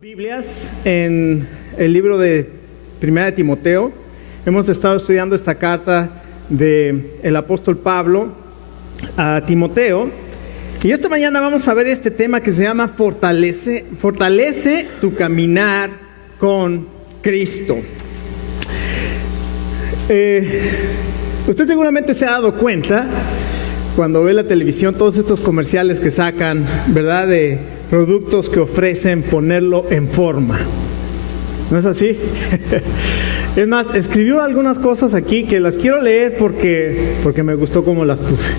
Biblias en el libro de Primera de Timoteo. Hemos estado estudiando esta carta del apóstol Pablo a Timoteo, y esta mañana vamos a ver este tema que se llama fortalece tu caminar con Cristo. Usted seguramente se ha dado cuenta cuando ve la televisión todos estos comerciales que sacan, ¿verdad?, de productos que ofrecen ponerlo en forma. ¿No es así? Es más, escribió algunas cosas aquí que las quiero leer porque me gustó cómo las puse.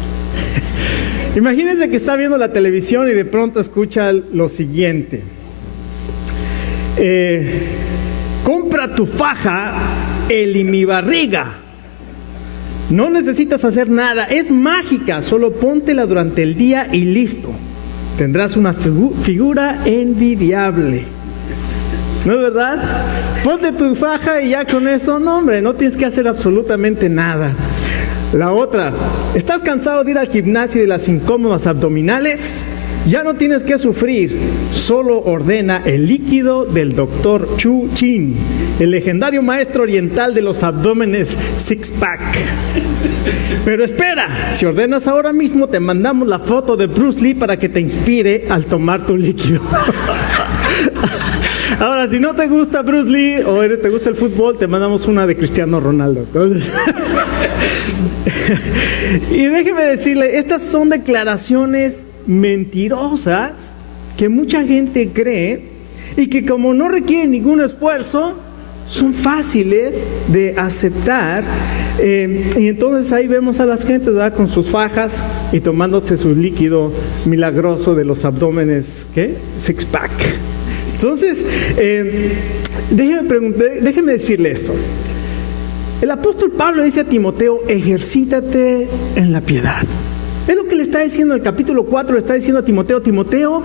Imagínense que está viendo la televisión y de pronto escucha lo siguiente. Compra tu faja Elimibarriga. No necesitas hacer nada, es mágica, solo póntela durante el día y listo. Tendrás una figura envidiable. ¿No es verdad? Ponte tu faja y ya con eso, no hombre, no tienes que hacer absolutamente nada. La otra, ¿estás cansado de ir al gimnasio y de las incómodas abdominales? Ya no tienes que sufrir, solo ordena el líquido del Dr. Chu Chin, el legendario maestro oriental de los abdómenes six-pack. Pero espera, si ordenas ahora mismo te mandamos la foto de Bruce Lee para que te inspire al tomar tu líquido. Ahora, si no te gusta Bruce Lee o te gusta el fútbol, te mandamos una de Cristiano Ronaldo. Y déjeme decirle, estas son declaraciones mentirosas que mucha gente cree y que como no requieren ningún esfuerzo, son fáciles de aceptar. Y entonces ahí vemos a las gentes, ¿verdad?, con sus fajas y tomándose su líquido milagroso de los abdómenes, ¿qué? Six pack. Entonces, déjeme decirle esto. El apóstol Pablo dice a Timoteo: ejercítate en la piedad. Es lo que le está diciendo en el capítulo 4, le está diciendo a Timoteo: Timoteo,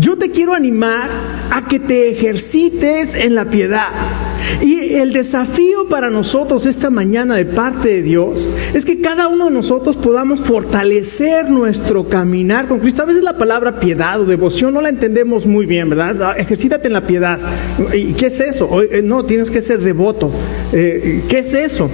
yo te quiero animar a que te ejercites en la piedad. Y el desafío para nosotros esta mañana de parte de Dios es que cada uno de nosotros podamos fortalecer nuestro caminar con Cristo. A veces la palabra piedad o devoción no la entendemos muy bien, ¿verdad? Ejercítate en la piedad. ¿Y qué es eso? No, tienes que ser devoto. ¿Qué es eso?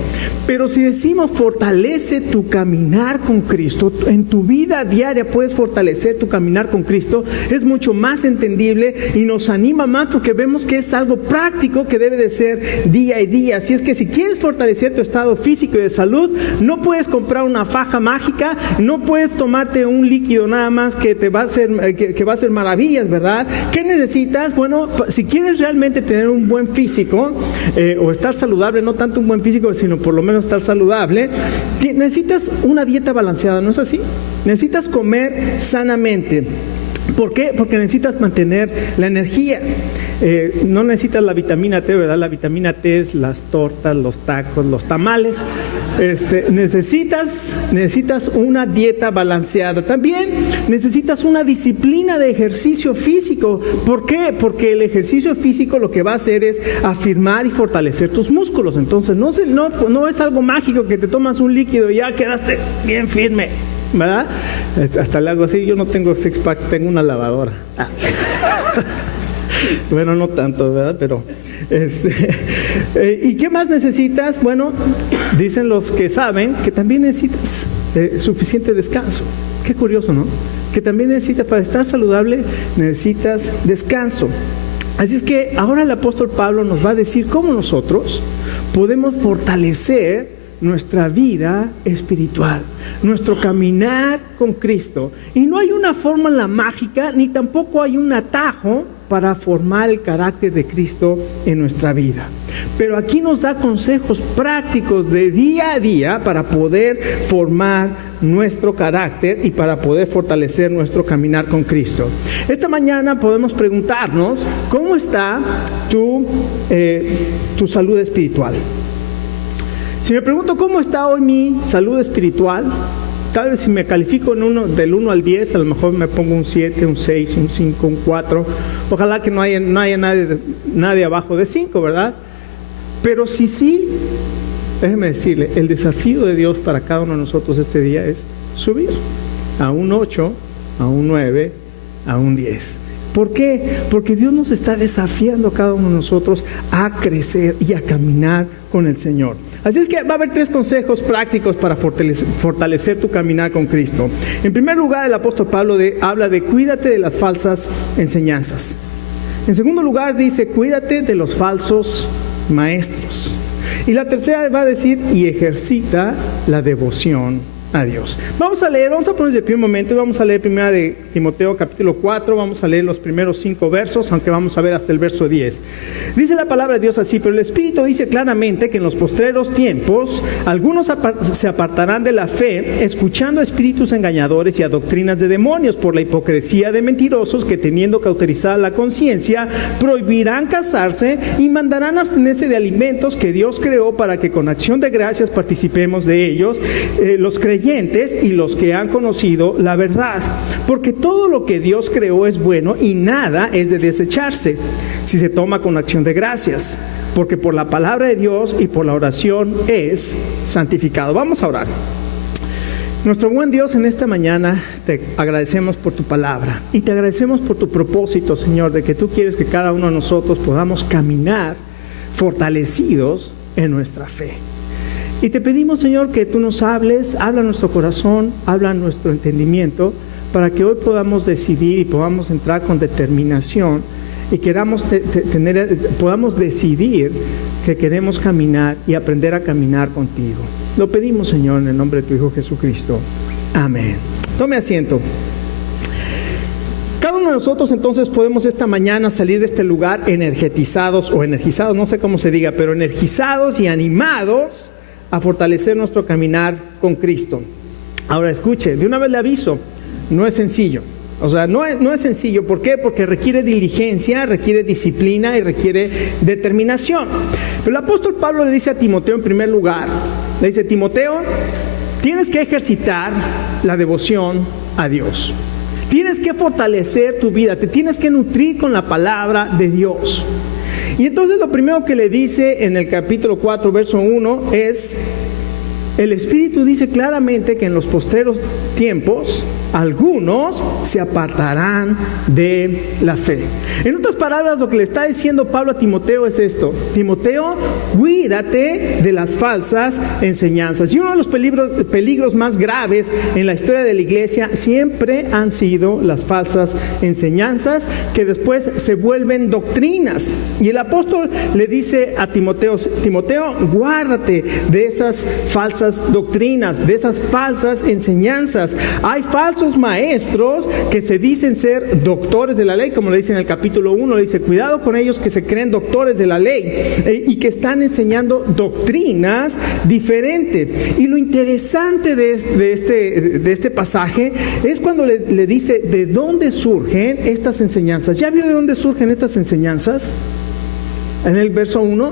Pero si decimos fortalece tu caminar con Cristo, en tu vida diaria puedes fortalecer tu caminar con Cristo, es mucho más entendible y nos anima más porque vemos que es algo práctico que debe de ser día y día. Así es que si quieres fortalecer tu estado físico y de salud, no puedes comprar una faja mágica, no puedes tomarte un líquido nada más que te va a hacer que va a hacer maravillas, ¿verdad? ¿Qué necesitas? Bueno, si quieres realmente tener un buen físico o estar saludable, no tanto un buen físico, sino por lo menos estar saludable, necesitas una dieta balanceada, ¿no es así? Necesitas comer sanamente. ¿Por qué? Porque necesitas mantener la energía. No necesitas la vitamina T, ¿verdad? La vitamina T es las tortas, los tacos, los tamales. Necesitas una dieta balanceada. También necesitas una disciplina de ejercicio físico. ¿Por qué? Porque el ejercicio físico lo que va a hacer es afirmar y fortalecer tus músculos. Entonces no es algo mágico que te tomas un líquido y ya quedaste bien firme, ¿verdad? Hasta le hago así. Yo no tengo six pack, tengo una lavadora. Bueno, no tanto, ¿verdad? Pero ¿y qué más necesitas? Bueno, dicen los que saben que también necesitas suficiente descanso. Qué curioso, ¿no? Que también necesitas, para estar saludable, necesitas descanso. Así es que ahora el apóstol Pablo nos va a decir cómo nosotros podemos fortalecer nuestra vida espiritual, nuestro caminar con Cristo. Y no hay una fórmula mágica, ni tampoco hay un atajo para formar el carácter de Cristo en nuestra vida. Pero aquí nos da consejos prácticos de día a día para poder formar nuestro carácter y para poder fortalecer nuestro caminar con Cristo. Esta mañana podemos preguntarnos: ¿cómo está tu salud espiritual? Si me pregunto cómo está hoy mi salud espiritual, tal vez si me califico del 1 al 10, a lo mejor me pongo un 7, un 6, un 5, un 4. Ojalá que no haya nadie abajo de 5, ¿verdad? Pero sí, déjeme decirle, el desafío de Dios para cada uno de nosotros este día es subir a un 8, a un 9, a un 10. ¿Por qué? Porque Dios nos está desafiando a cada uno de nosotros a crecer y a caminar con el Señor. Así es que va a haber 3 consejos prácticos para fortalecer tu caminar con Cristo. En primer lugar, el apóstol Pablo habla de cuídate de las falsas enseñanzas. En segundo lugar, dice cuídate de los falsos maestros. Y la tercera va a decir y ejercita la devoción a Dios. Vamos a ponernos de pie un momento y vamos a leer primera de Timoteo capítulo 4, vamos a leer los primeros 5 versos, aunque vamos a ver hasta el verso 10. Dice la palabra de Dios así: pero el Espíritu dice claramente que en los postreros tiempos algunos se apartarán de la fe, escuchando a espíritus engañadores y a doctrinas de demonios, por la hipocresía de mentirosos que, teniendo cauterizada la conciencia, prohibirán casarse y mandarán abstenerse de alimentos que Dios creó para que con acción de gracias participemos de ellos, los creyentes y los que han conocido la verdad. Porque todo lo que Dios creó es bueno y nada es de desecharse si se toma con acción de gracias, porque por la palabra de Dios y por la oración es santificado. Vamos a orar. Nuestro buen Dios, en esta mañana te agradecemos por tu palabra y te agradecemos por tu propósito, Señor, de que tú quieres que cada uno de nosotros podamos caminar fortalecidos en nuestra fe. Y te pedimos, Señor, que tú nos hables, habla a nuestro corazón, habla a nuestro entendimiento, para que hoy podamos decidir y podamos entrar con determinación y podamos decidir que queremos caminar y aprender a caminar contigo. Lo pedimos, Señor, en el nombre de tu Hijo Jesucristo. Amén. Tome asiento. Cada uno de nosotros entonces podemos esta mañana salir de este lugar energizados, no sé cómo se diga, pero energizados y animados a fortalecer nuestro caminar con Cristo. Ahora escuche, de una vez le aviso, no es sencillo. O sea, no es sencillo. ¿Por qué? Porque requiere diligencia, requiere disciplina y requiere determinación. Pero el apóstol Pablo le dice a Timoteo en primer lugar, le dice: Timoteo, tienes que ejercitar la devoción a Dios. Tienes que fortalecer tu vida, te tienes que nutrir con la palabra de Dios. Y entonces lo primero que le dice en el capítulo 4, verso 1 es: el Espíritu dice claramente que en los postreros tiempos algunos se apartarán de la fe. En otras palabras, lo que le está diciendo Pablo a Timoteo es esto: Timoteo, cuídate de las falsas enseñanzas. Y uno de los peligros más graves en la historia de la iglesia siempre han sido las falsas enseñanzas, que después se vuelven doctrinas. Y el apóstol le dice a Timoteo: Timoteo, guárdate de esas falsas doctrinas, de esas falsas enseñanzas. Hay falsos maestros que se dicen ser doctores de la ley, como le dice en el capítulo 1, le dice: cuidado con ellos que se creen doctores de la ley y que están enseñando doctrinas diferentes. Y lo interesante de este pasaje es cuando le dice de dónde surgen estas enseñanzas. ¿Ya vio de dónde surgen estas enseñanzas? En el verso 1.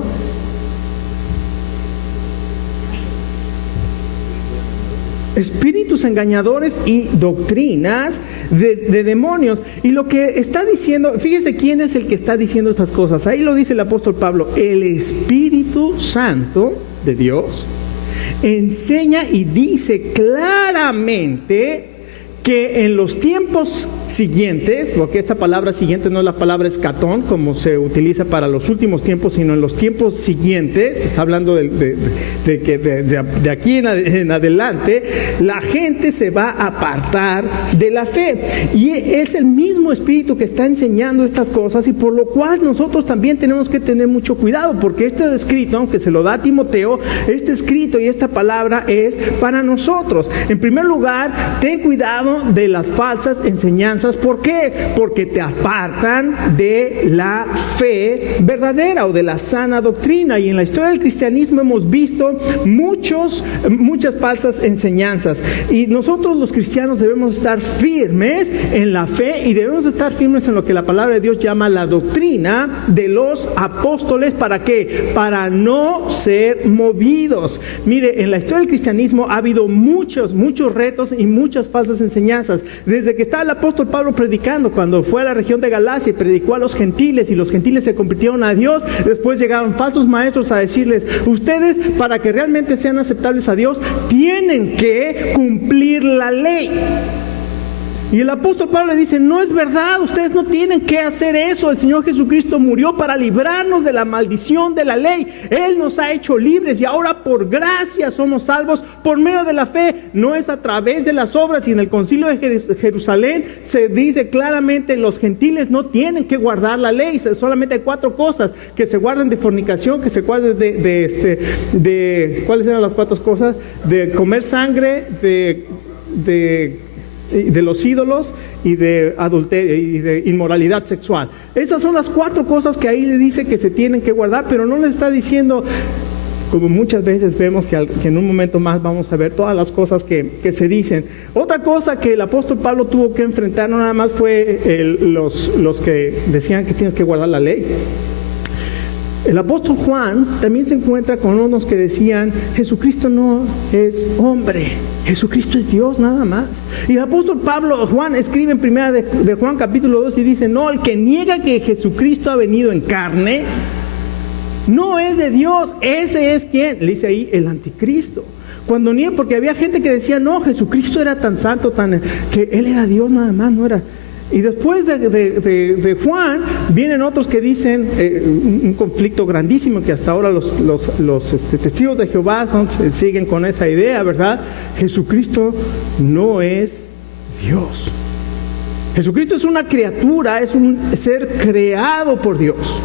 Espíritus engañadores y doctrinas de demonios. Y lo que está diciendo, fíjese quién es el que está diciendo estas cosas. Ahí lo dice el apóstol Pablo: el Espíritu Santo de Dios enseña y dice claramente que en los tiempos siguientes, porque esta palabra siguiente no es la palabra escatón, como se utiliza para los últimos tiempos, sino en los tiempos siguientes, está hablando de aquí en adelante, la gente se va a apartar de la fe. Y es el mismo Espíritu que está enseñando estas cosas, y por lo cual nosotros también tenemos que tener mucho cuidado, porque este escrito, aunque se lo da a Timoteo, este escrito y esta palabra es para nosotros. En primer lugar, ten cuidado de las falsas enseñanzas. ¿Por qué? Porque te apartan de la fe verdadera o de la sana doctrina. Y en la historia del cristianismo hemos visto muchas falsas enseñanzas. Y nosotros los cristianos debemos estar firmes en la fe y debemos estar firmes en lo que la palabra de Dios llama la doctrina de los apóstoles. ¿Para qué? Para no ser movidos. Mire, en la historia del cristianismo ha habido muchos retos y muchas falsas enseñanzas. Desde que estaba el apóstol Pablo predicando, cuando fue a la región de Galacia y predicó a los gentiles, y los gentiles se convirtieron a Dios, después llegaron falsos maestros a decirles: ustedes, para que realmente sean aceptables a Dios, tienen que cumplir la ley. Y el apóstol Pablo le dice, no es verdad, ustedes no tienen que hacer eso. El Señor Jesucristo murió para librarnos de la maldición de la ley. Él nos ha hecho libres y ahora por gracia somos salvos por medio de la fe. No es a través de las obras. Y en el concilio de Jerusalén se dice claramente, los gentiles no tienen que guardar la ley. Solamente hay 4 cosas: que se guarden de fornicación, que se guarden de ¿cuáles eran las 4 cosas? De comer sangre, de los ídolos y de adulterio y de inmoralidad sexual. Esas son las 4 cosas que ahí le dice que se tienen que guardar, pero no le está diciendo, como muchas veces vemos que en un momento más vamos a ver todas las cosas que se dicen. Otra cosa que el apóstol Pablo tuvo que enfrentar no nada más fue los que decían que tienes que guardar la ley. El apóstol Juan también se encuentra con unos que decían, Jesucristo no es hombre, Jesucristo es Dios nada más. Y el apóstol Juan escribe en primera de Juan capítulo 2 y dice, no, el que niega que Jesucristo ha venido en carne, no es de Dios. Ese es ¿quién? Le dice ahí, el anticristo. Cuando niega, porque había gente que decía, no, Jesucristo era tan santo, que Él era Dios nada más, no era. Y después de Juan vienen otros que dicen un conflicto grandísimo, que hasta ahora los testigos de Jehová siguen con esa idea, ¿verdad? Jesucristo no es Dios. Jesucristo es una criatura, es un ser creado por Dios.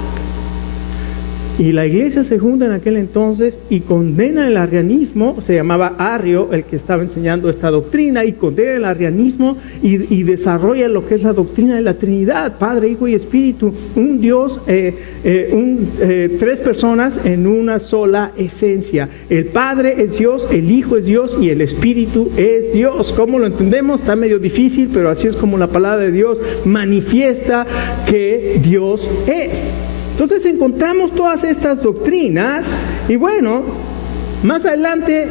Y la iglesia se junta en aquel entonces y condena el arrianismo. Se llamaba Arrio el que estaba enseñando esta doctrina, y condena el arrianismo y desarrolla lo que es la doctrina de la Trinidad, Padre, Hijo y Espíritu, un Dios, 3 personas en una sola esencia. El Padre es Dios, el Hijo es Dios y el Espíritu es Dios. ¿Cómo lo entendemos? Está medio difícil, pero así es como la palabra de Dios manifiesta que Dios es. Entonces encontramos todas estas doctrinas y bueno, más adelante,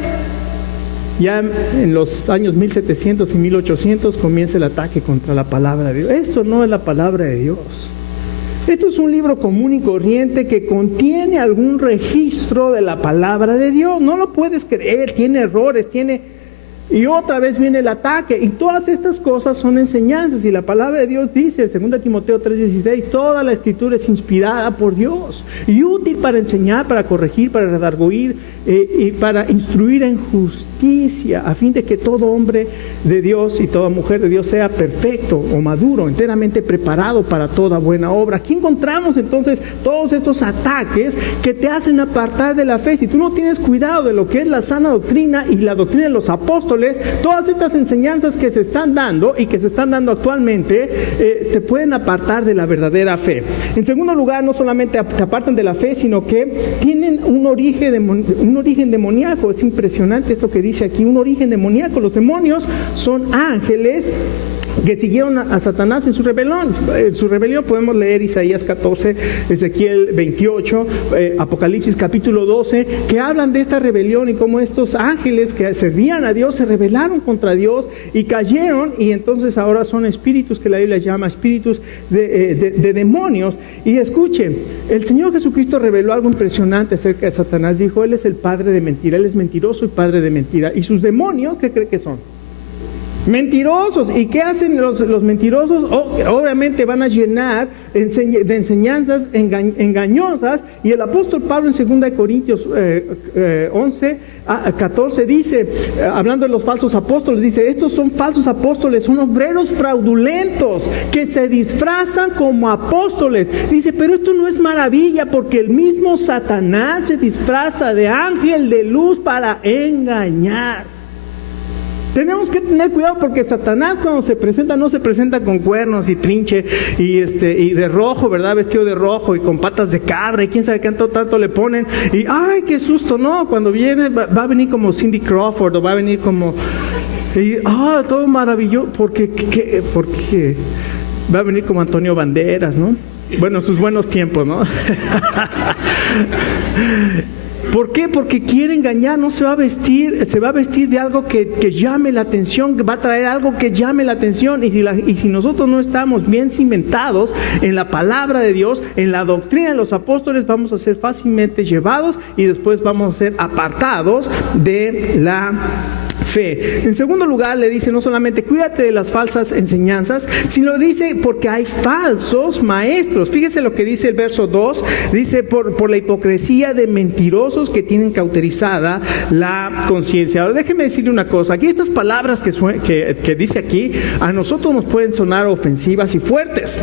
ya en los años 1700 y 1800 comienza el ataque contra la palabra de Dios. Esto no es la palabra de Dios. Esto es un libro común y corriente que contiene algún registro de la palabra de Dios. No lo puedes creer, tiene errores, Y otra vez viene el ataque, y todas estas cosas son enseñanzas, y la palabra de Dios dice, en 2 Timoteo 3:16, toda la escritura es inspirada por Dios, y útil para enseñar, para corregir, para redarguir, y para instruir en justicia, a fin de que todo hombre de Dios y toda mujer de Dios sea perfecto o maduro, enteramente preparado para toda buena obra. Aquí encontramos entonces todos estos ataques que te hacen apartar de la fe. Si tú no tienes cuidado de lo que es la sana doctrina y la doctrina de los apóstoles, todas estas enseñanzas que se están dando y que se están dando actualmente te pueden apartar de la verdadera fe. En segundo lugar, no solamente te apartan de la fe, sino que tienen un origen demoníaco. Es impresionante esto que dice aquí, un origen demoníaco. Los demonios son ángeles que siguieron a Satanás en su rebelión. Podemos leer Isaías 14, Ezequiel 28, Apocalipsis capítulo 12, que hablan de esta rebelión y cómo estos ángeles que servían a Dios se rebelaron contra Dios y cayeron, y entonces ahora son espíritus que la Biblia llama espíritus de demonios. Y escuchen, el Señor Jesucristo reveló algo impresionante acerca de Satanás. Dijo, Él es el padre de mentira, Él es mentiroso y padre de mentira. Y sus demonios, ¿qué cree que son? Mentirosos. ¿Y qué hacen los mentirosos? Obviamente van a llenar de enseñanzas engañosas. Y el apóstol Pablo en 2 Corintios 11, 14 dice, hablando de los falsos apóstoles, dice, estos son falsos apóstoles, son obreros fraudulentos que se disfrazan como apóstoles. Dice, pero esto no es maravilla, porque el mismo Satanás se disfraza de ángel de luz para engañar. Tenemos que tener cuidado, porque Satanás cuando se presenta, no se presenta con cuernos y trinche y de rojo, ¿verdad? Vestido de rojo y con patas de cabra y quién sabe qué tanto le ponen. Y ¡ay, qué susto! No, cuando viene va a venir como Cindy Crawford, o va a venir como todo maravilloso, porque va a venir como Antonio Banderas, ¿no? Bueno, sus buenos tiempos, ¿no? ¿Por qué? Porque quiere engañar. No se va a vestir, se va a vestir de algo que llame la atención, que va a traer algo que llame la atención. Y si nosotros no estamos bien cimentados en la palabra de Dios, en la doctrina de los apóstoles, vamos a ser fácilmente llevados y después vamos a ser apartados de la fe. En segundo lugar, le dice no solamente cuídate de las falsas enseñanzas, sino dice porque hay falsos maestros. Fíjese lo que dice el verso 2, dice por la hipocresía de mentirosos que tienen cauterizada la conciencia. Ahora déjeme decirle una cosa, aquí estas palabras que dice aquí, a nosotros nos pueden sonar ofensivas y fuertes.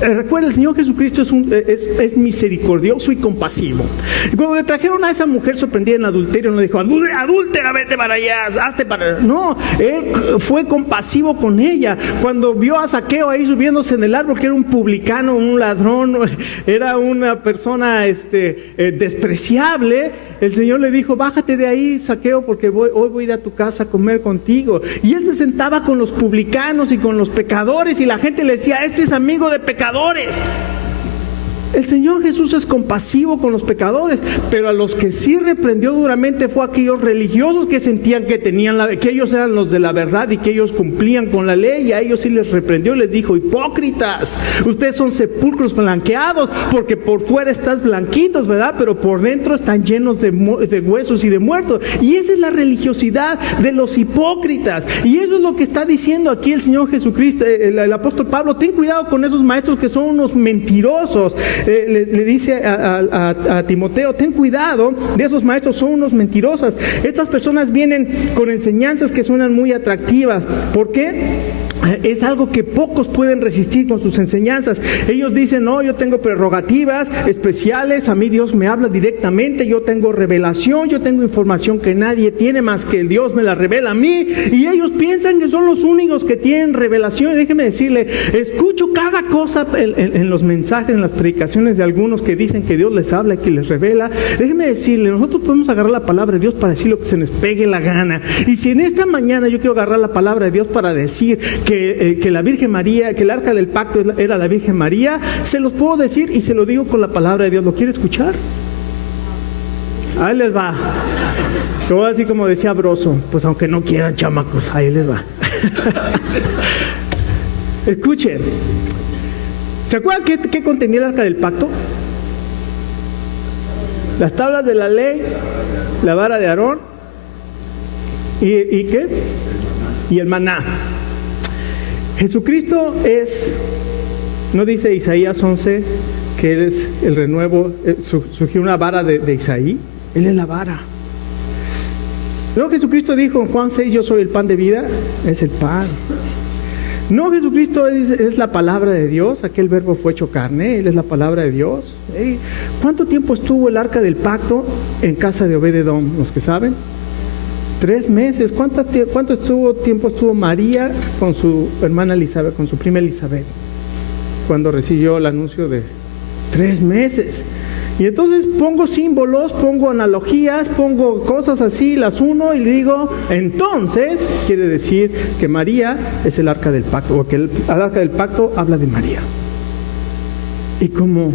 Recuerda, el Señor Jesucristo es misericordioso y compasivo. Y cuando le trajeron a esa mujer sorprendida en adulterio, no dijo, adúltera, vete para allá, hazte para allá. No, Él fue compasivo con ella. Cuando vio a Zaqueo ahí subiéndose en el árbol, que era un publicano, un ladrón, era una persona despreciable, el Señor le dijo, bájate de ahí, Zaqueo, porque hoy voy a ir a tu casa a comer contigo. Y Él se sentaba con los publicanos y con los pecadores, y la gente le decía, este es amigo de pecadores. El Señor Jesús es compasivo con los pecadores, pero a los que sí reprendió duramente fue a aquellos religiosos que sentían que que ellos eran los de la verdad y que ellos cumplían con la ley, y a ellos sí les reprendió y les dijo, hipócritas, ustedes son sepulcros blanqueados, porque por fuera están blanquitos, ¿verdad? Pero por dentro están llenos de huesos y de muertos. Y esa es la religiosidad de los hipócritas, y eso es lo que está diciendo aquí el Señor Jesucristo, el apóstol Pablo. Ten cuidado con esos maestros que son unos mentirosos. Le dice a Timoteo, ten cuidado de esos maestros, son unos mentirosos. Estas personas vienen con enseñanzas que suenan muy atractivas. ¿Por qué? Es algo que pocos pueden resistir con sus enseñanzas. Ellos dicen, no, yo tengo prerrogativas especiales, a mí Dios me habla directamente, yo tengo revelación, yo tengo información que nadie tiene más que el Dios me la revela a mí, y ellos piensan que son los únicos que tienen revelación. Y déjeme decirle, escucho cada cosa en los mensajes, en las predicaciones de algunos que dicen que Dios les habla y que les revela. Déjeme decirle, nosotros podemos agarrar la palabra de Dios para decir lo que se nos pegue la gana. Y si en esta mañana yo quiero agarrar la palabra de Dios para decir que la Virgen María, que el arca del pacto era la Virgen María, se los puedo decir y se lo digo con la palabra de Dios. ¿Lo quiere escuchar? Ahí les va. Todo así como decía Broso, pues aunque no quieran, chamacos, ahí les va. Escuchen. ¿Se acuerdan qué contenía el arca del pacto? Las tablas de la ley, la vara de Aarón y ¿qué? Y el maná. Jesucristo no dice Isaías 11 que Él es el renuevo, surgió una vara de Isaí. Él es la vara. No, Jesucristo dijo en Juan 6, yo soy el pan de vida, es el pan. No, Jesucristo es la palabra de Dios, aquel verbo fue hecho carne, Él es la palabra de Dios. ¿Cuánto tiempo estuvo el arca del pacto en casa de Obed-Edom? ¿Los que saben? 3 meses. ¿Cuánto tiempo estuvo María con su hermana Elizabeth, con su prima Elizabeth, cuando recibió el anuncio de 3 meses? Y entonces pongo símbolos, pongo analogías, pongo cosas así, las uno y le digo, entonces quiere decir que María es el arca del pacto, o que el arca del pacto habla de María. Y como,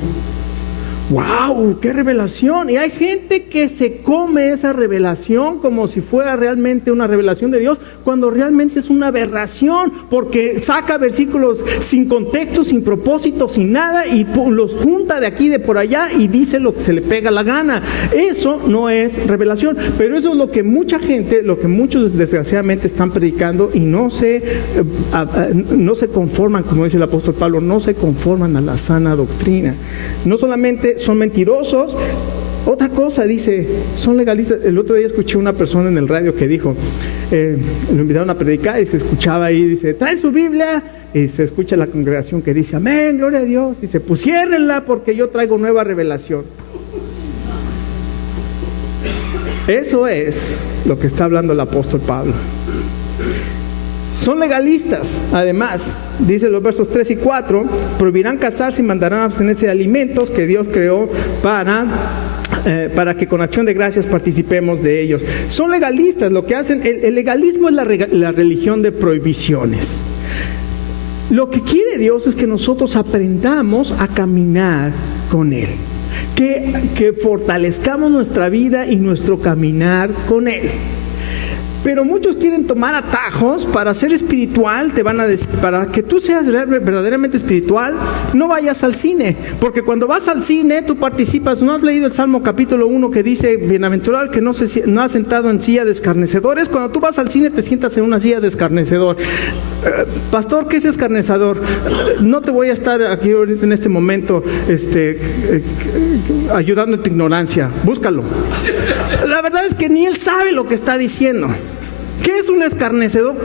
¡wow! ¡Qué revelación! Y hay gente que se come esa revelación como si fuera realmente una revelación de Dios, cuando realmente es una aberración, porque saca versículos sin contexto, sin propósito, sin nada, y los junta de aquí, de por allá, y dice lo que se le pega la gana. Eso no es revelación, pero eso es lo que mucha gente, lo que muchos desgraciadamente están predicando, y no se conforman, como dice el apóstol Pablo, no se conforman a la sana doctrina. No solamente son mentirosos, otra cosa dice, son legalistas. El otro día escuché una persona en el radio que dijo, lo invitaron a predicar y se escuchaba ahí, dice, trae su Biblia, y se escucha la congregación que dice, amén, gloria a Dios, y dice, pues ciérrenla porque yo traigo nueva revelación. Eso es lo que está hablando el apóstol Pablo. Son legalistas, además, dice los versos 3 y 4, prohibirán casarse y mandarán abstenerse de alimentos que Dios creó para que con acción de gracias participemos de ellos. Son legalistas, lo que hacen, el legalismo es la religión de prohibiciones. Lo que quiere Dios es que nosotros aprendamos a caminar con Él, que fortalezcamos nuestra vida y nuestro caminar con Él. Pero muchos quieren tomar atajos para ser espiritual, te van a decir, para que tú seas verdaderamente espiritual, no vayas al cine, porque cuando vas al cine tú participas. ¿No has leído el Salmo capítulo 1 que dice, bienaventurado el que no ha sentado en silla de escarnecedores? Cuando tú vas al cine te sientas en una silla de escarnecedor. Pastor, ¿qué es escarnecedor? No te voy a estar aquí ahorita en este momento ayudando en tu ignorancia, búscalo. La verdad es que ni él sabe lo que está diciendo. ¿Qué es un escarnecedor?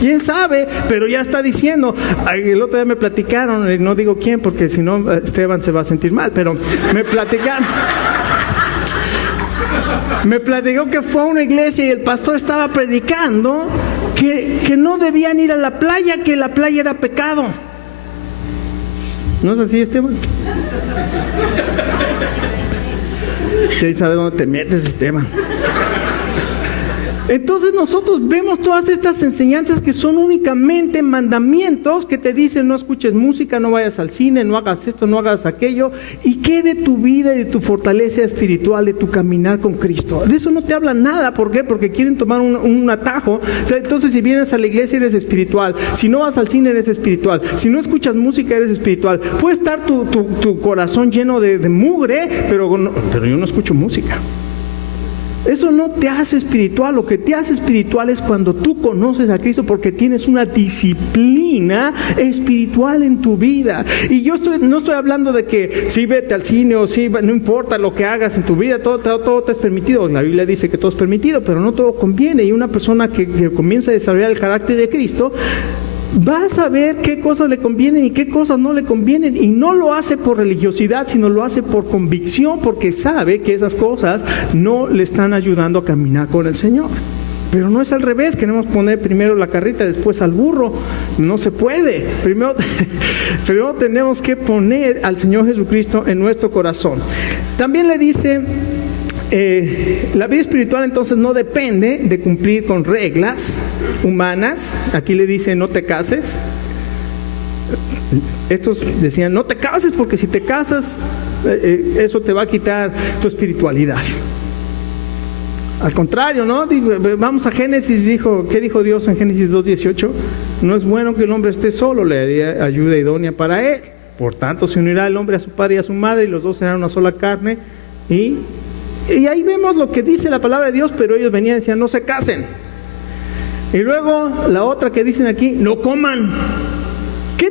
¿Quién sabe? Pero ya está diciendo. El otro día me platicaron, no digo quién porque si no Esteban se va a sentir mal, pero me platicaron. Me platicó que fue a una iglesia y el pastor estaba predicando que no debían ir a la playa, que la playa era pecado. ¿No es así, Esteban? ¿Quién sabe dónde te metes, Esteban? Entonces nosotros vemos todas estas enseñanzas que son únicamente mandamientos que te dicen no escuches música, no vayas al cine, no hagas esto, no hagas aquello. ¿Y qué de tu vida y de tu fortaleza espiritual, de tu caminar con Cristo? De eso no te hablan nada. ¿Por qué? Porque quieren tomar un atajo. Entonces si vienes a la iglesia eres espiritual, si no vas al cine eres espiritual, si no escuchas música eres espiritual. Puede estar tu corazón lleno de mugre, pero yo no escucho música. Eso no te hace espiritual. Lo que te hace espiritual es cuando tú conoces a Cristo, porque tienes una disciplina espiritual en tu vida. Y yo no estoy hablando de que sí vete al cine o sí, no importa lo que hagas en tu vida, todo te es permitido. La Biblia dice que todo es permitido, pero no todo conviene. Y una persona que comienza a desarrollar el carácter de Cristo va a saber qué cosas le convienen y qué cosas no le convienen, y no lo hace por religiosidad, sino lo hace por convicción, porque sabe que esas cosas no le están ayudando a caminar con el Señor. Pero no es al revés, queremos poner primero la carreta, después al burro. No se puede. Primero tenemos que poner al Señor Jesucristo en nuestro corazón. También le dice, la vida espiritual entonces no depende de cumplir con reglas humanas. Aquí le dice no te cases. Estos decían no te cases porque si te casas eso te va a quitar tu espiritualidad. Al contrario, ¿no? Vamos a Génesis, ¿qué dijo Dios en Génesis 2:18? No es bueno que el hombre esté solo, le daría ayuda idónea para él. Por tanto se unirá el hombre a su padre y a su madre y los dos serán una sola carne. Y ahí vemos lo que dice la palabra de Dios, pero ellos venían y decían no se casen. Y luego la otra que dicen aquí, no coman. ¿Qué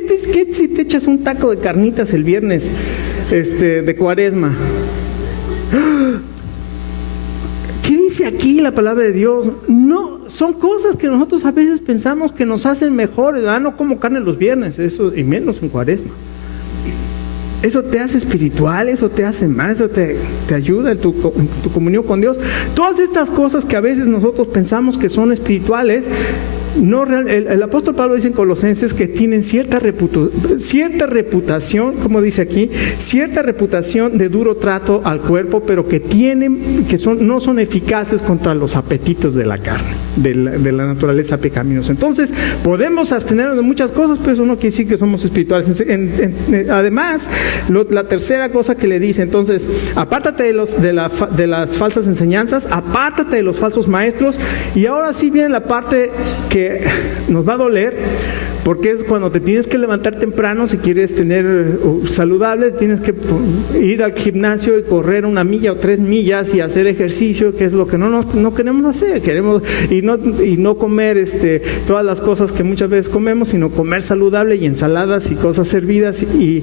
si te echas un taco de carnitas el viernes de Cuaresma? ¿Qué dice aquí la palabra de Dios? No, son cosas que nosotros a veces pensamos que nos hacen mejores. No como carne los viernes, eso, y menos en Cuaresma. Eso te hace espiritual, eso te hace más, eso te ayuda en tu comunión con Dios. Todas estas cosas que a veces nosotros pensamos que son espirituales, no el apóstol Pablo dice en Colosenses que tienen cierta reputación, como dice aquí, cierta reputación de duro trato al cuerpo, pero que no son eficaces contra los apetitos de la carne, de la naturaleza pecaminosa. Entonces, podemos abstenernos de muchas cosas, pero eso no quiere decir que somos espirituales. Además, la tercera cosa que le dice, entonces, apártate de las falsas enseñanzas, apártate de los falsos maestros, y ahora sí viene la parte que nos va a doler, porque es cuando te tienes que levantar temprano si quieres tener saludable, tienes que ir al gimnasio y correr 1 milla o 3 millas y hacer ejercicio, que es lo que no queremos hacer. Y no comer todas las cosas que muchas veces comemos, sino comer saludable y ensaladas y cosas hervidas y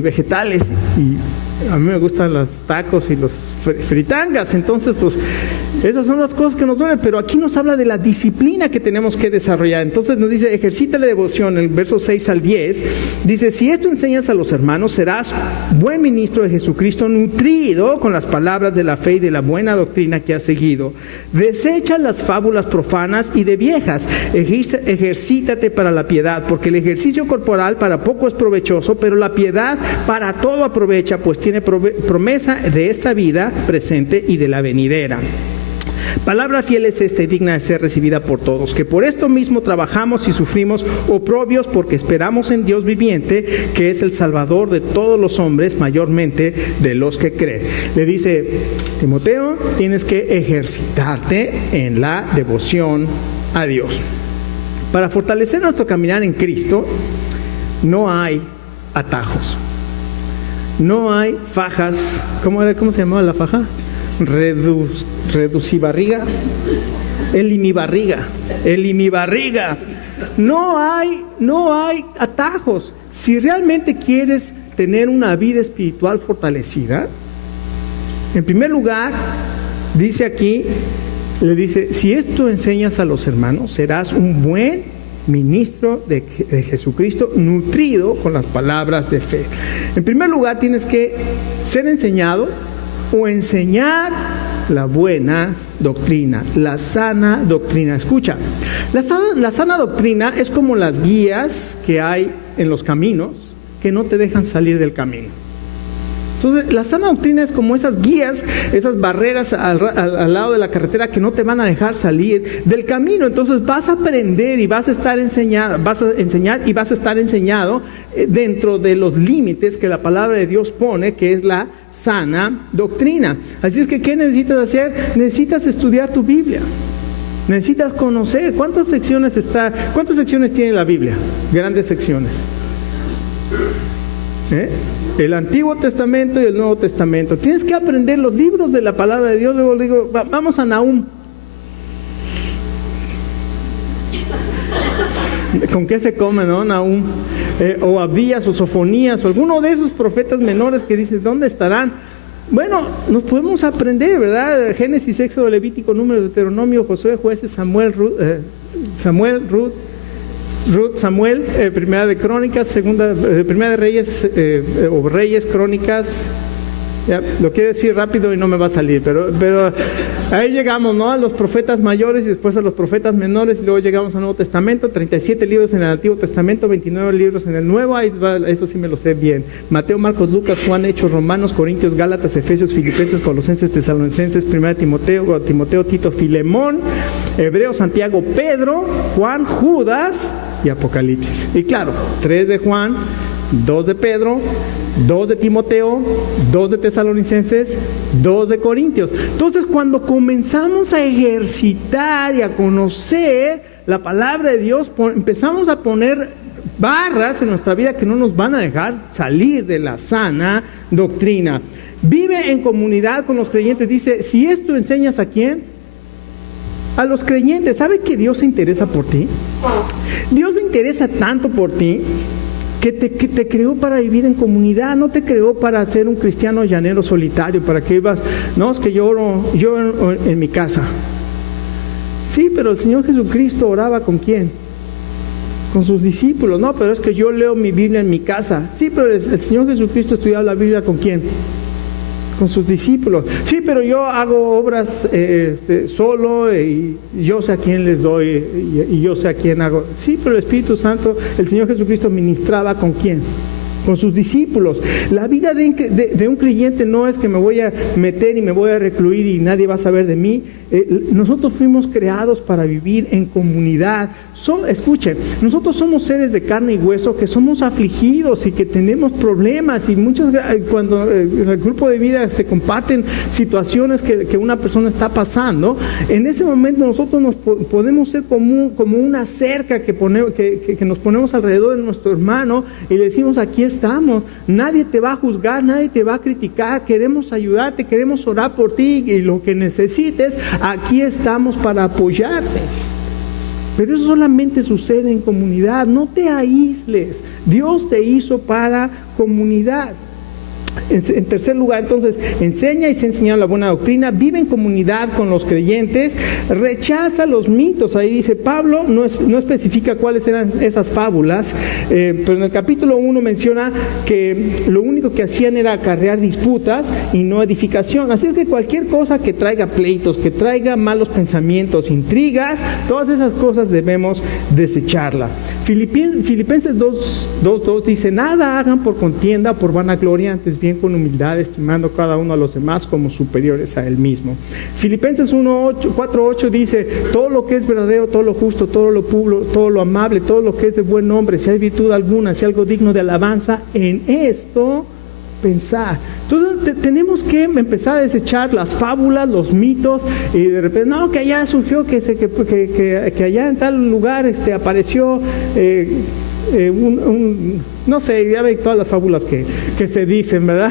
vegetales. Y a mí me gustan los tacos y los fritangas. Entonces, pues esas son las cosas que nos duelen, pero aquí nos habla de la disciplina que tenemos que desarrollar. Entonces nos dice, ejercita la devoción, en el verso 6 al 10, dice, si esto enseñas a los hermanos, serás buen ministro de Jesucristo, nutrido con las palabras de la fe y de la buena doctrina que has seguido. Desecha las fábulas profanas y de viejas, ejercítate para la piedad, porque el ejercicio corporal para poco es provechoso, pero la piedad para todo aprovecha, pues tiene promesa de esta vida presente y de la venidera. Palabra fiel es esta y digna de ser recibida por todos, que por esto mismo trabajamos y sufrimos oprobios, porque esperamos en Dios viviente, que es el Salvador de todos los hombres, mayormente de los que creen. Le dice, Timoteo, tienes que ejercitarte en la devoción a Dios. Para fortalecer nuestro caminar en Cristo, no hay atajos. No hay fajas. ¿Cómo se llamaba la faja? Reducibarriga. Elimibarriga. No hay atajos. Si realmente quieres tener una vida espiritual fortalecida, en primer lugar, dice aquí, le dice, si esto enseñas a los hermanos, serás un buen ministro de Jesucristo, nutrido con las palabras de fe. En primer lugar, tienes que ser enseñado o enseñar la buena doctrina, la sana doctrina. Escucha, la sana doctrina es como las guías que hay en los caminos que no te dejan salir del camino. Entonces, la sana doctrina es como esas guías, esas barreras al lado de la carretera que no te van a dejar salir del camino. Entonces, vas a aprender y vas a enseñar y vas a estar enseñado dentro de los límites que la palabra de Dios pone, que es la sana doctrina. Así es que, ¿qué necesitas hacer? Necesitas estudiar tu Biblia. Necesitas conocer cuántas secciones tiene la Biblia. Grandes secciones. El Antiguo Testamento y el Nuevo Testamento. Tienes que aprender los libros de la palabra de Dios. Luego digo, vamos a Nahum. ¿Con qué se come, no? Nahum. O Abdías o Sofonías o alguno de esos profetas menores que dicen, ¿dónde estarán? Bueno, nos podemos aprender, ¿verdad? Génesis, Éxodo, Levítico, Números, Deuteronomio, Josué, Jueces, Samuel, Ruth, Samuel, Primera de Crónicas, Primera de Reyes, o Reyes, Crónicas. Ya, lo quiero decir rápido y no me va a salir, pero ahí llegamos, ¿no? A los profetas mayores y después a los profetas menores, y luego llegamos al Nuevo Testamento, 37 libros en el Antiguo Testamento, 29 libros en el Nuevo, ahí va, eso sí me lo sé bien. Mateo, Marcos, Lucas, Juan, Hechos, Romanos, Corintios, Gálatas, Efesios, Filipenses, Colosenses, Tesalonicenses, Primera Timoteo, Tito, Filemón, Hebreos, Santiago, Pedro, Juan, Judas y Apocalipsis. Y claro, 3 de Juan, 2 de Pedro, 2 de Timoteo, 2 de Tesalonicenses, 2 de Corintios. Entonces, cuando comenzamos a ejercitar y a conocer la palabra de Dios, empezamos a poner barras en nuestra vida que no nos van a dejar salir de la sana doctrina. Vive en comunidad con los creyentes. Dice, si esto enseñas ¿a quién? A los creyentes. ¿Sabe que Dios se interesa por ti? Dios se interesa tanto por ti que te creó para vivir en comunidad, no te creó para ser un cristiano llanero solitario, para que ibas, no, es que yo oro en mi casa. Sí, pero el Señor Jesucristo oraba ¿con quién? Con sus discípulos. No, pero es que yo leo mi Biblia en mi casa. Sí, pero el Señor Jesucristo estudiaba la Biblia ¿con quién? Con sus discípulos. Sí, pero yo hago obras solo y yo sé a quién les doy y yo sé a quién hago. Sí, pero el Espíritu Santo, el Señor Jesucristo ministraba ¿con quién? Con sus discípulos. La vida de un creyente no es que me voy a meter y me voy a recluir y nadie va a saber de mí. Nosotros fuimos creados para vivir en comunidad. Escuchen, nosotros somos seres de carne y hueso que somos afligidos y que tenemos problemas, y cuando en el grupo de vida se comparten situaciones que una persona está pasando, en ese momento nosotros podemos ser como una cerca que nos ponemos alrededor de nuestro hermano y le decimos, aquí estamos, nadie te va a juzgar, nadie te va a criticar, queremos ayudarte, queremos orar por ti y lo que necesites, aquí estamos para apoyarte. Pero eso solamente sucede en comunidad. No te aísles. Dios te hizo para comunidad. En tercer lugar, entonces, enseña y se enseña la buena doctrina, vive en comunidad con los creyentes, rechaza los mitos. Ahí dice Pablo, no especifica cuáles eran esas fábulas, pero en el capítulo 1 menciona que lo único que hacían era acarrear disputas y no edificación. Así es que cualquier cosa que traiga pleitos, que traiga malos pensamientos, intrigas, todas esas cosas debemos desecharla. Filipenses 2:2 dice, nada hagan por contienda, por vanagloria, antes bien bien con humildad, estimando cada uno a los demás como superiores a él mismo. Filipenses 4:8 dice: todo lo que es verdadero, todo lo justo, todo lo puro, todo lo amable, todo lo que es de buen nombre, si hay virtud alguna, si hay algo digno de alabanza, en esto pensar. Entonces tenemos que empezar a desechar las fábulas, los mitos, y de repente, no, que allá surgió, que allá en tal lugar apareció no sé, ya ve todas las fábulas que se dicen, ¿verdad?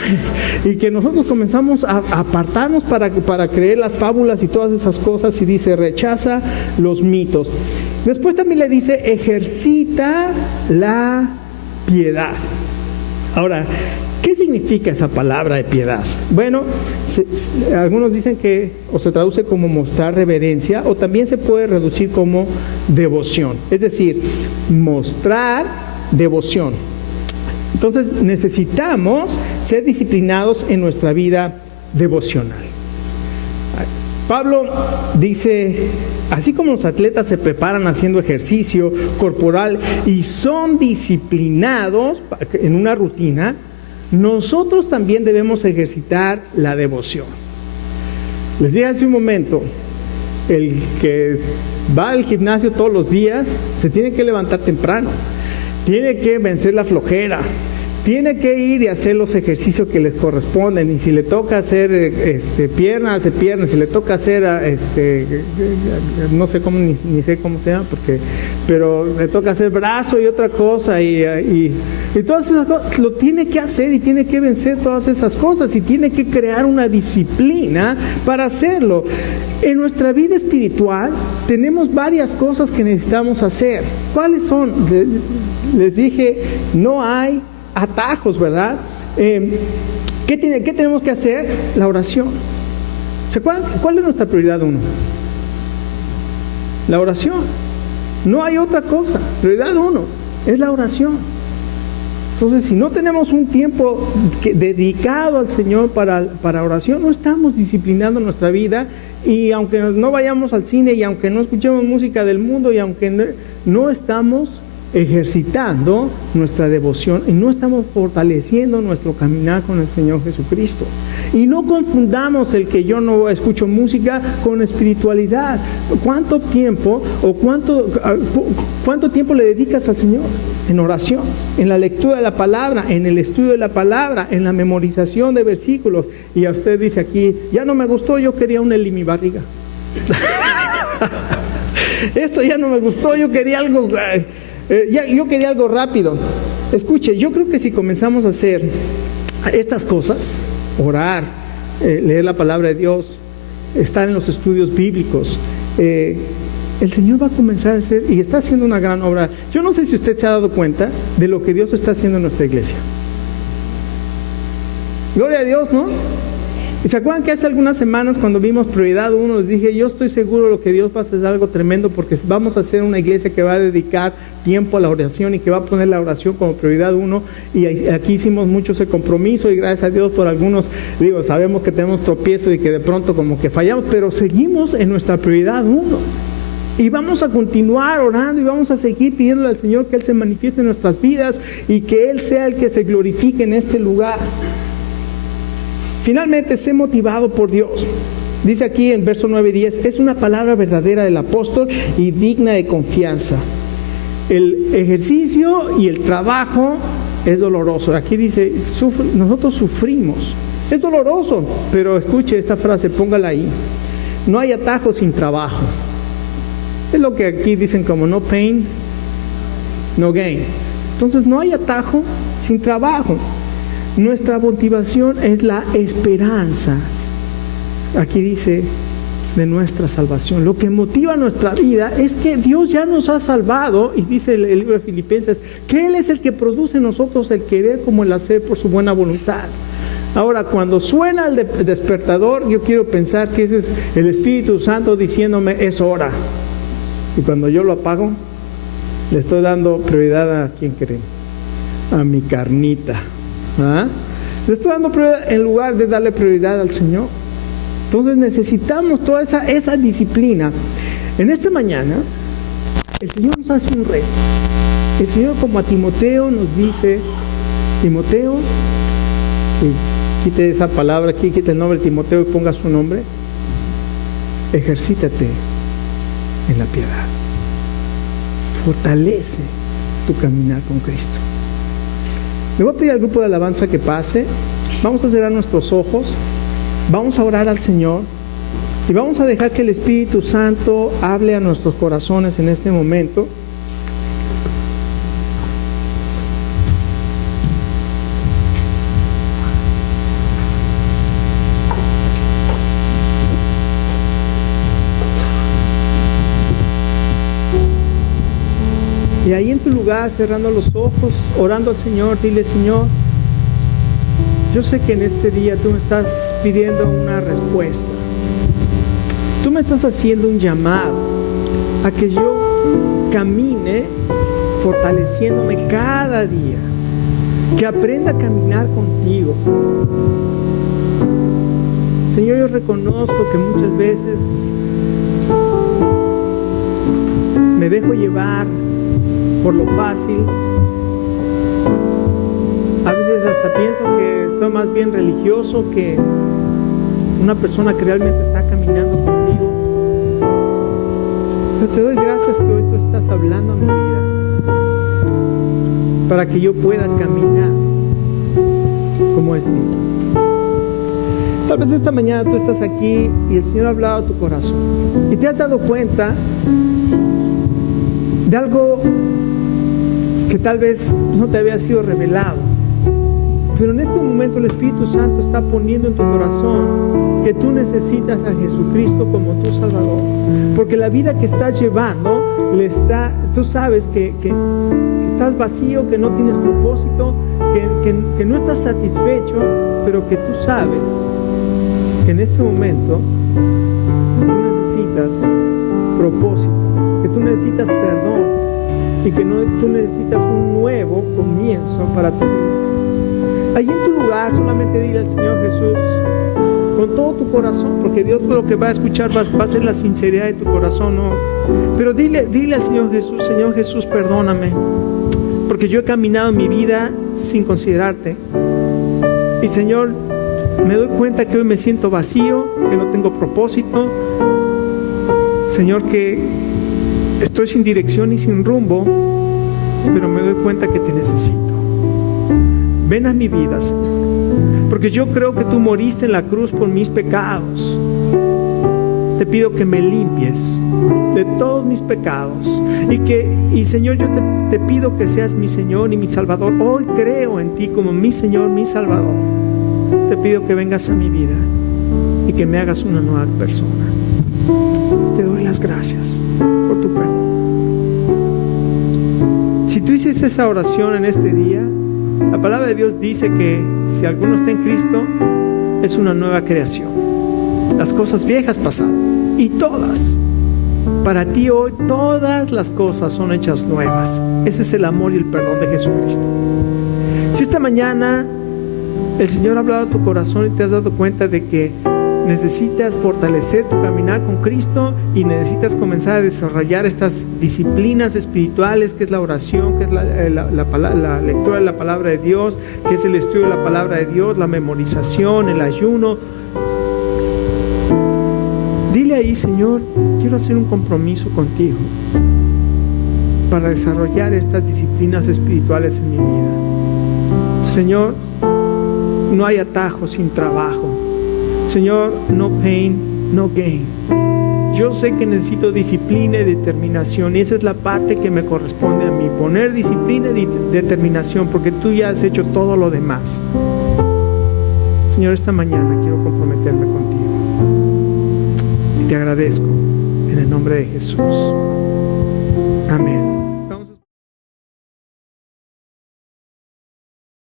Y que nosotros comenzamos a apartarnos para creer las fábulas y todas esas cosas, y dice: rechaza los mitos. Después también le dice: ejercita la piedad. Ahora, ¿qué significa esa palabra de piedad? Bueno, algunos dicen que o se traduce como mostrar reverencia, o también se puede reducir como devoción. Es decir, mostrar devoción. Entonces necesitamos ser disciplinados en nuestra vida devocional. Pablo dice: así como los atletas se preparan haciendo ejercicio corporal y son disciplinados en una rutina, nosotros también debemos ejercitar la devoción. Les dije hace un momento, el que va al gimnasio todos los días se tiene que levantar temprano, tiene que vencer la flojera, tiene que ir y hacer los ejercicios que les corresponden, y si le toca hacer piernas, hace piernas, si le toca hacer no sé cómo, ni sé cómo se llama, pero le toca hacer brazo y otra cosa, y todas esas cosas lo tiene que hacer, y tiene que vencer todas esas cosas, y tiene que crear una disciplina para hacerlo. En nuestra vida espiritual tenemos varias cosas que necesitamos hacer. ¿Cuáles son? Les dije, no hay atajos, ¿verdad? ¿Qué tenemos que hacer? La oración. ¿Cuál es nuestra prioridad 1? La oración. No hay otra cosa. Prioridad 1 es la oración. Entonces, si no tenemos un tiempo dedicado al Señor para oración, no estamos disciplinando nuestra vida. Y aunque no vayamos al cine, y aunque no escuchemos música del mundo, y aunque no estamos ejercitando nuestra devoción, y no estamos fortaleciendo nuestro caminar con el Señor Jesucristo. Y no confundamos el que yo no escucho música con espiritualidad. ¿Cuánto tiempo cuánto tiempo le dedicas al Señor? En oración, en la lectura de la palabra, en el estudio de la palabra, en la memorización de versículos. Y a usted dice aquí: ya no me gustó, yo quería un Eli mi barriga. Esto ya no me gustó, yo quería algo rápido. Escuche, yo creo que si comenzamos a hacer estas cosas, orar, leer la palabra de Dios, estar en los estudios bíblicos, el Señor va a comenzar a hacer, y está haciendo una gran obra. Yo no sé si usted se ha dado cuenta de lo que Dios está haciendo en nuestra iglesia. Gloria a Dios, ¿no? ¿Y se acuerdan que hace algunas semanas, cuando vimos prioridad 1, les dije: yo estoy seguro lo que Dios va a hacer es algo tremendo, porque vamos a hacer una iglesia que va a dedicar tiempo a la oración, y que va a poner la oración como prioridad 1, y aquí hicimos mucho ese compromiso, y gracias a Dios por algunos, sabemos que tenemos tropiezo y que de pronto como que fallamos, pero seguimos en nuestra prioridad 1. Y vamos a continuar orando, y vamos a seguir pidiéndole al Señor que Él se manifieste en nuestras vidas, y que Él sea el que se glorifique en este lugar. Finalmente, sé motivado por Dios. Dice aquí en verso 9 y 10: es una palabra verdadera del apóstol y digna de confianza. El ejercicio y el trabajo es doloroso. Aquí dice, nosotros sufrimos. Es doloroso, pero escuche esta frase, póngala ahí: no hay atajo sin trabajo. Es lo que aquí dicen como no pain, no gain. Entonces no hay atajo sin trabajo. Nuestra motivación es la esperanza. Aquí dice de nuestra salvación. Lo que motiva nuestra vida es que Dios ya nos ha salvado, y dice el libro de Filipenses que Él es el que produce en nosotros el querer como el hacer por su buena voluntad. Ahora, cuando suena el despertador, yo quiero pensar que ese es el Espíritu Santo diciéndome: es hora. Y cuando yo lo apago, le estoy dando prioridad a ¿quién creen? A mi carnita. ¿Ah? Le estoy dando prioridad en lugar de darle prioridad al Señor. Entonces necesitamos toda esa disciplina. En esta mañana el Señor nos hace un reto. El Señor, como a Timoteo, nos dice: Timoteo, Quite esa palabra aquí, quite el nombre de Timoteo y ponga su nombre. Ejercítate en la piedad. Fortalece tu caminar con Cristo. Le voy a pedir al grupo de alabanza que pase. Vamos a cerrar nuestros ojos. Vamos a orar al Señor. Y vamos a dejar que el Espíritu Santo hable a nuestros corazones en este momento. Y ahí en tu lugar, cerrando los ojos, orando al Señor, dile: Señor, yo sé que en este día tú me estás pidiendo una respuesta. Tú me estás haciendo un llamado a que yo camine fortaleciéndome cada día, que aprenda a caminar contigo. Señor, yo reconozco que muchas veces me dejo llevar por lo fácil. A veces hasta pienso que soy más bien religioso que una persona que realmente está caminando contigo. Pero te doy gracias que hoy tú estás hablando a mi vida para que yo pueda caminar como es digno. Tal vez esta mañana tú estás aquí y el Señor ha hablado a tu corazón y te has dado cuenta de algo que tal vez no te había sido revelado, pero en este momento el Espíritu Santo está poniendo en tu corazón que tú necesitas a Jesucristo como tu Salvador, porque la vida que estás llevando tú sabes que estás vacío, que no tienes propósito, que no estás satisfecho, pero que tú sabes que en este momento tú necesitas propósito, que tú necesitas perdón y que tú necesitas un nuevo comienzo para tu vida. Allí en tu lugar solamente dile al Señor Jesús con todo tu corazón, porque Dios lo que va a escuchar va a ser la sinceridad de tu corazón, ¿no? Pero dile al Señor Jesús, perdóname, porque yo he caminado en mi vida sin considerarte. Y Señor, me doy cuenta que hoy me siento vacío, que no tengo propósito. Señor, que estoy sin dirección y sin rumbo, pero me doy cuenta que te necesito. Ven a mi vida, Señor, porque yo creo que tú moriste en la cruz por mis pecados. Te pido que me limpies de todos mis pecados y Señor, yo te pido que seas mi Señor y mi Salvador. Hoy creo en ti como mi Señor, mi Salvador. Te pido que vengas a mi vida y que me hagas una nueva persona. Te doy las gracias por tu perdón. Si tú hiciste esa oración en este día, la palabra de Dios dice que si alguno está en Cristo, es una nueva creación. Las cosas viejas pasaron y todas, para ti hoy, todas las cosas son hechas nuevas. Ese es el amor y el perdón de Jesucristo. Si esta mañana el Señor ha hablado a tu corazón y te has dado cuenta de que necesitas fortalecer tu caminar con Cristo y necesitas comenzar a desarrollar estas disciplinas espirituales, que es la oración, que es la lectura de la palabra de Dios, que es el estudio de la palabra de Dios, la memorización, el ayuno. Dile ahí: Señor, quiero hacer un compromiso contigo para desarrollar estas disciplinas espirituales en mi vida. Señor, no hay atajo sin trabajo. Señor, no pain, no gain. Yo sé que necesito disciplina y determinación, y esa es la parte que me corresponde a mí, poner disciplina y determinación, porque tú ya has hecho todo lo demás. Señor, esta mañana quiero comprometerme contigo y te agradezco en el nombre de Jesús. Amén.